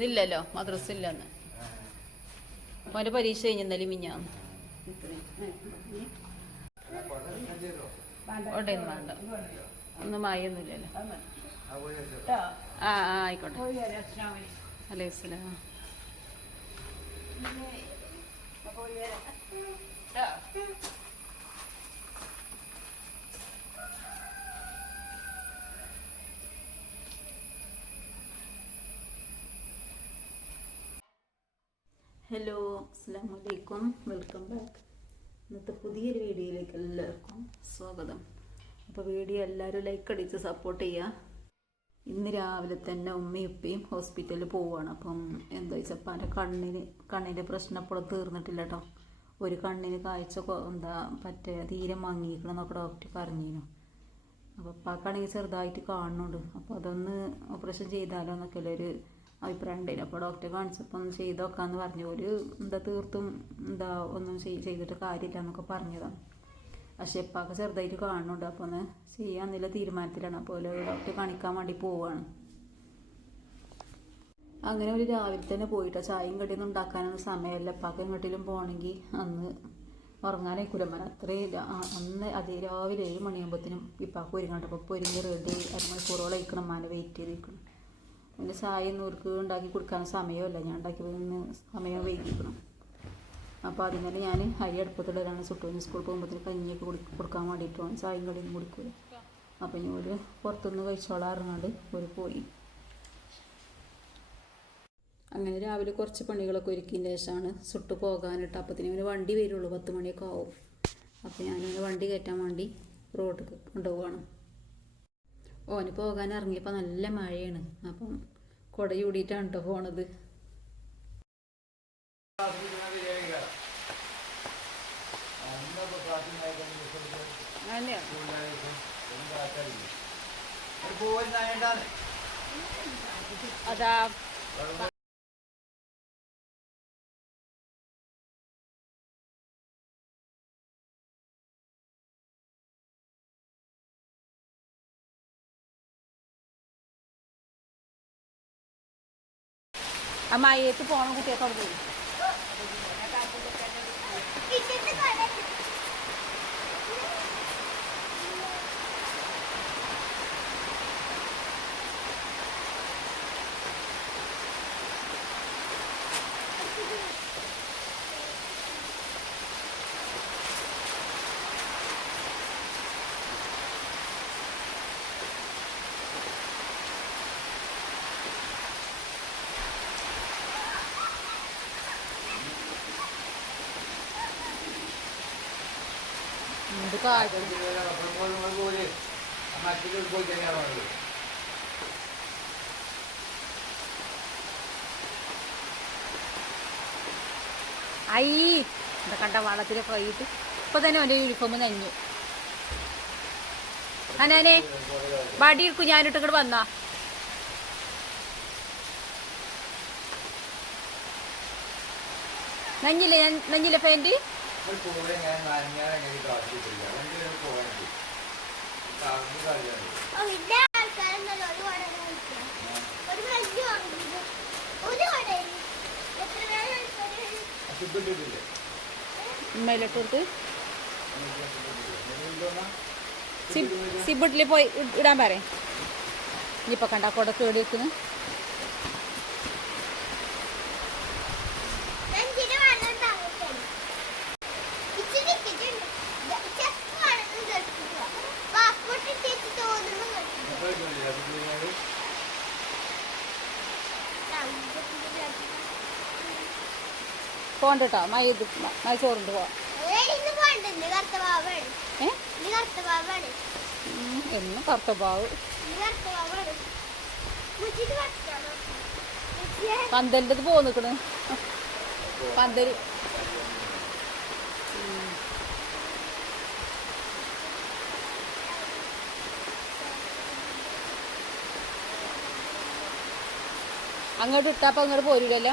ഇന്നില്ലല്ലോ മദ്രസ ഇല്ലെന്ന് അവന്റെ പരീക്ഷ കഴിഞ്ഞെന്നല്ലേ മിഞ്ഞാന്ന് ഉടേന്ന് വേണ്ട. ഒന്നും മായൊന്നുമില്ലല്ലോ ആ ആ ആയിക്കോട്ടെ. അലൈഹി സ്വലാം. ഹലോ അസ്സാം വലൈക്കും വെൽക്കം ബാക്ക് ഇന്നത്തെ പുതിയൊരു വീഡിയോയിലേക്ക് എല്ലാവർക്കും സ്വാഗതം. അപ്പോൾ വീഡിയോ എല്ലാവരും ലൈക്ക് അടിച്ച് സപ്പോർട്ട് ചെയ്യുക ഇന്ന് രാവിലെ തന്നെ ഉമ്മയും ഉപ്പയും ഹോസ്പിറ്റലിൽ പോവുകയാണ് അപ്പം എന്താ വെച്ചാൽ പല കണ്ണിന് കണ്ണിന്റെ പ്രശ്നം ഇപ്പോൾ തീർന്നിട്ടില്ല കേട്ടോ ഒരു കണ്ണിന് കാഴ്ച എന്താ പറ്റേ തീരെ മങ്ങിക്കണമെന്നൊക്കെ ഡോക്ടർ പറഞ്ഞിരുന്നു. അപ്പോൾ ഉപ്പാക്കാണെങ്കിൽ ചെറുതായിട്ട് കാണുന്നുണ്ട് അപ്പോൾ അതൊന്ന് ഓപ്പറേഷൻ ചെയ്താലോ എന്നൊക്കെ ഒരു അഭിപ്രായം ഉണ്ടായില്ല അപ്പോൾ ഡോക്ടറെ കാണിച്ചപ്പോൾ ഒന്ന് ചെയ്ത് നോക്കാമെന്ന് പറഞ്ഞു. ഒരു എന്താ തീർത്തും എന്താ ഒന്നും ചെയ്- ചെയ്തിട്ട് കാര്യമില്ല എന്നൊക്കെ പറഞ്ഞതാണ്. പക്ഷേ ഉപ്പാക്ക് ചെറുതായിട്ട് കാണുന്നുണ്ട് അപ്പോൾ ഒന്ന് നല്ല തീരുമാനത്തിലാണ്. അപ്പോൾ ഡോക്ടറെ കാണിക്കാൻ വേണ്ടി പോവുകയാണ് അങ്ങനെ ഒരു രാവിലെ തന്നെ പോയിട്ട് ചായയും കടിയൊന്നും ഉണ്ടാക്കാനൊന്നും സമയമല്ല. ഉപ്പാക്ക് വീട്ടിലും പോകണമെങ്കിൽ അന്ന് ഉറങ്ങാനേക്കൂലമ്മൻ അത്രയും രാ- അന്ന് അതേ രാവിലെ ഏഴ് മണിയാകുമ്പോഴത്തേനും ഇപ്പാക്ക് ഒരുങ്ങാണ്ട്. അപ്പോൾ ഒരുങ്ങി റെഡി അരമണിക്കൂറോളം അയക്കണം മാന വെയിറ്റ് ചെയ്തിരിക്കണം പിന്നെ ചായ നൂർക്ക് ഉണ്ടാക്കി കൊടുക്കാൻ സമയമല്ല. ഞാൻ ഉണ്ടാക്കി നിന്ന് സമയം വൈകിക്കണം അപ്പോൾ അതിനാൽ ഞാൻ അരി അടുപ്പത്തുള്ളവരാണ് സുട്ടുവിന് സ്കൂൾ പോകുമ്പോഴത്തേന് കഞ്ഞിയൊക്കെ കുടി കൊടുക്കാൻ വേണ്ടിയിട്ടാണ് ചായയും കളിയും കൊടുക്കുക അപ്പം ഇനി ഒരു പുറത്തുനിന്ന് കഴിച്ചോളാം ഇറങ്ങാണ്ട് ഒരു പോയി. അങ്ങനെ രാവിലെ കുറച്ച് പണികളൊക്കെ ഒരുക്കിയതിന് ശേഷമാണ് സുട്ട് പോകാനിട്ട് അപ്പത്തിന് ഇവന് വണ്ടി വരുള്ളൂ. പത്ത് മണിയൊക്കെ ആവും. അപ്പോൾ ഞാനൊരു വണ്ടി കയറ്റാൻ വേണ്ടി റോഡിൽ കൊണ്ടുപോവാണ്. ഓന് പോകാൻ ഇറങ്ങിയപ്പോൾ നല്ല മഴയാണ്. അപ്പം കുട ചൂടിയിട്ടാണ് കേട്ടോ പോണത്. അതാ മഴയത്ത് പോണ കുട്ടിയൊക്കെ അവിടെ പോയി എന്ത് ഐ എന്താ കണ്ട വള്ളത്തിലൊക്കെ പോയിട്ട് ഇപ്പൊ തന്നെ അവന്റെ യൂണിഫോം നഞ്ഞു അനാനെ വടി എടുക്കും ഞാനിട്ട് ഇങ്ങോട്ട് വന്നാ. നഞ്ഞില്ലേ ഞാൻ- നഞ്ഞില്ലേ ഫാന്റ് വലിയ ആൾക്കാരുണ്ടല്ലോ ഒരു കൂടെ ഞാൻ ഒരു എങ്ങനെ ഒരു പേര് ആൾക്കാര് ഉമ്മയിലോട്ട് കൊടുത്ത് സിബിട്ടിൽ പോയി ഇടാൻ പറയും. ഇനിയിപ്പോൾ കണ്ട കൊട കേടി വെക്കുന്നു പോണ്ട കേട്ടോ മഴ ഇത് ചോറുണ്ട് പോവാം. എന്നും കറുത്താണോ പന്തലിന്റെ പോന്ന് നിൽക്കണ് പന്തൽ അങ്ങോട്ട് ഇട്ടപ്പോൾ അങ്ങോട്ട് പോരൂലല്ലോ?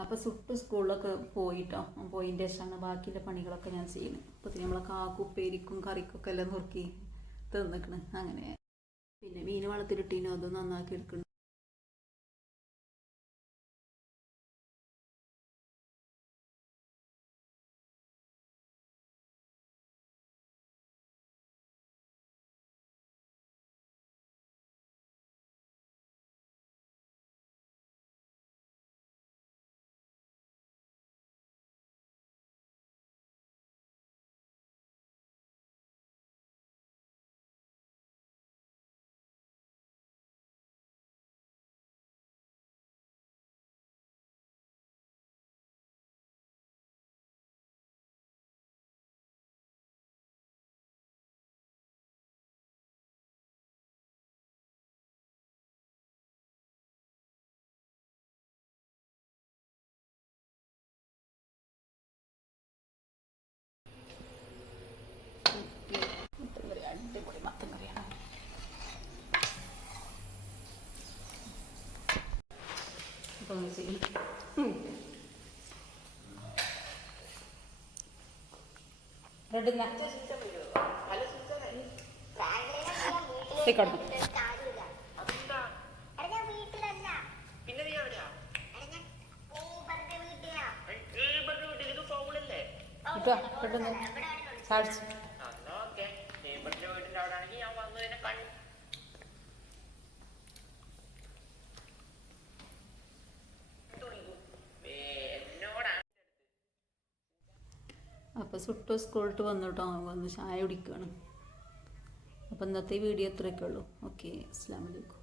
അപ്പോൾ സുട്ട് സ്കൂളിലൊക്കെ പോയിട്ടോ? പോയിന്റെ ശേഷമാണ് ബാക്കിയുള്ള പണികളൊക്കെ ഞാൻ ചെയ്യുന്നത് അപ്പോൾ നമ്മളെ കാക്കുപ്പേരിക്കും കറിക്കൊക്കെ എല്ലാം നുറുക്കി തിന്നിക്കണ്. അങ്ങനെ. പിന്നെ മീൻ വളർത്തിയിട്ടീനോ അത് നന്നാക്കി എടുക്കണം? കിട്ടുക പെട്ടെന്ന് സാധിച്ചു എന്നാ ഓക്കെ നെയ്ബറിന്റെ വീടിന്റെ അവിടെ ആണെങ്കിൽ ഞാൻ വന്നതിനെ കണ്ടു എന്നോടാണ് അപ്പോൾ സുട്ടു സ്കൂളിട്ട് വന്നിട്ടോ. വന്ന് ചായ കുടിക്കുകയാണ് അപ്പോൾ ഇന്നത്തെ വീഡിയോ ഇത്രയൊക്കെ ഉള്ളൂ. ഓക്കെ അസ്സാം വലൈക്കും